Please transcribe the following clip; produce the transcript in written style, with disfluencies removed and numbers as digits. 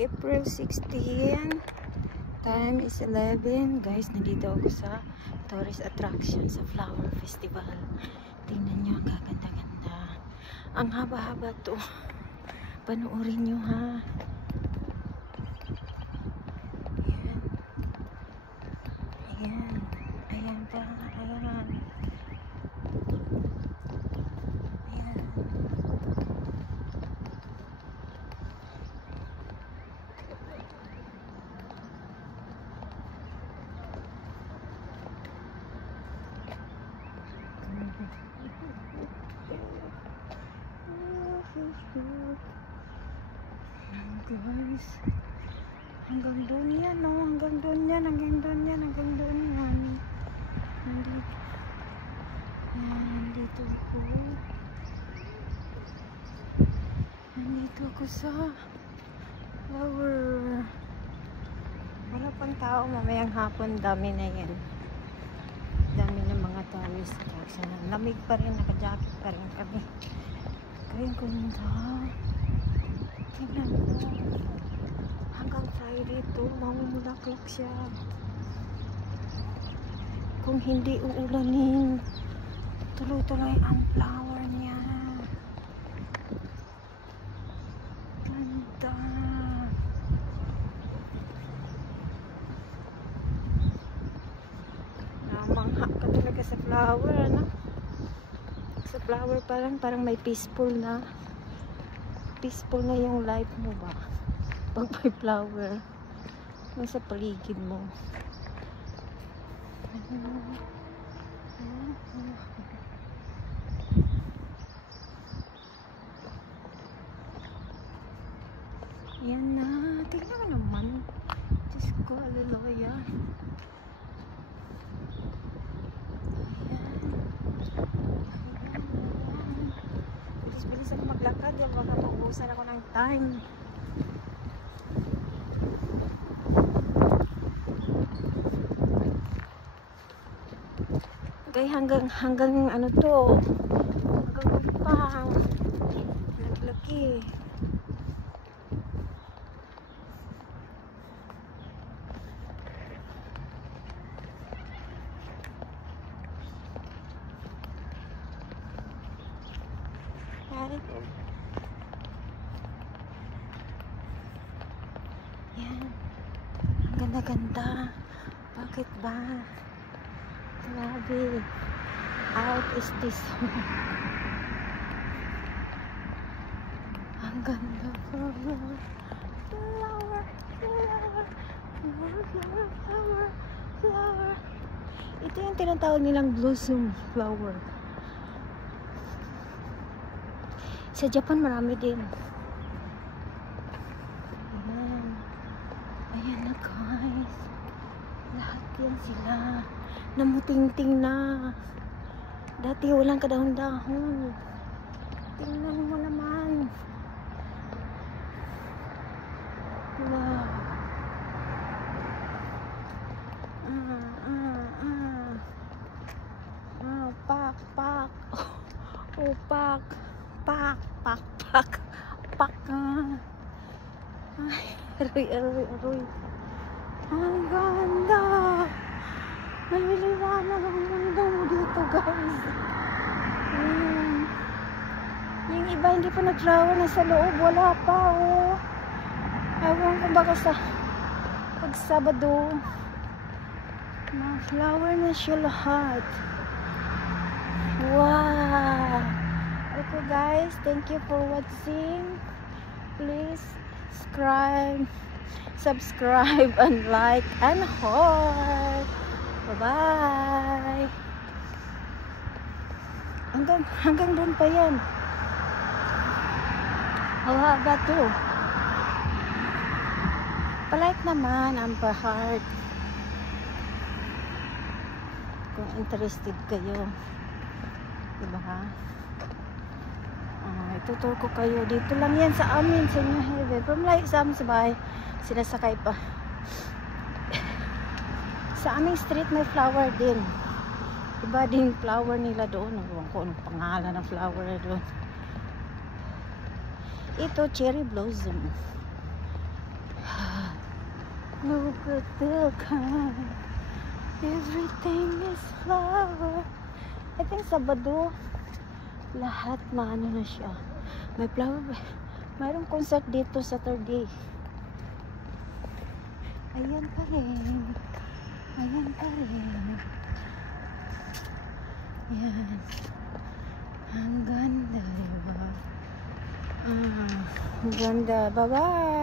April 16. Time is 11. Guys, nandito ako sa tourist attraction sa Flower Festival. Tingnan nyo, ang gaganda-ganda. Ang haba-haba to. Panoorin nyo ha. Ayan. Ayan. Ayan pa. Ayan. Ayan. Guys, hanggang doon yan, no? Hanggang doon yan, hanggang doon yan, hanggang doon yan. Nandito ako. Nandito ako sa flower. Wala pang tao, mamayang hapon, dami na yan. Dami ng mga tourist. Lamig pa rin, naka-jacket pa rin kami. Kaya ganda. Tingnan mo. Hanggang Friday to, mamumulaklak siya. Kung hindi uulanin, tuloy-tuloy ang flower niya. Ganda. Namangha ka talaga sa flower, ano? Sa flower parang may peaceful na yung life mo ba pag may flower sa paligid mo. Yan na, tingnan mo naman. Diyos ko, hallelujah. Bilis ako maglakad yan, baka maubusan ako ng time. Okay, hanggang ano to, hanggang pa laki. Yan. Ang ganda-ganda. Bakit ba? Grabe. Out is this one. Ang ganda. Flower. Flower. Flower. Flower. Flower. Flower. Ito yung tinatawag nilang blossom flower. Sa Japan marami din. Ayan. Ayan na guys. Lahat yan sila. Namutingting na. Dati walang kadahon-dahon. Tingnan mo naman. Wow. Pak, pak. Oh, pak. Pak, pak, pak. Pak. Ay, aroy. Ang ganda. Naliliwanag ang mundo mo dito, guys. Yung iba hindi pa nag-flower na sa loob. Wala pa, oh. Ewan ko baka sa pag Sabado. Ma-flower na siya lahat. Wow. Okay, guys. Thank you for watching. Please subscribe and like and heart. Bye-bye. Hanggang doon pa yan. Haba to. Palike naman ang pa-heart. Kung interested kayo. Diba ha? Itutur ko kayo. Dito lang yan sa amin, sa New Haven. From like sa amin sa bahay, sinasakay pa. Sa aming street may flower din. Iba din flower nila doon. Ewan ko anong pangalan ng flower doon. Ito cherry blossom. Look at the sky. Everything is flower. I think Sabado, lahat maano na siya. May flower. Mayroong concert dito Saturday. Ayan pa rin. Ayan pa rin. Ayan. Ang ganda, diba? Ang ganda. Bye-bye!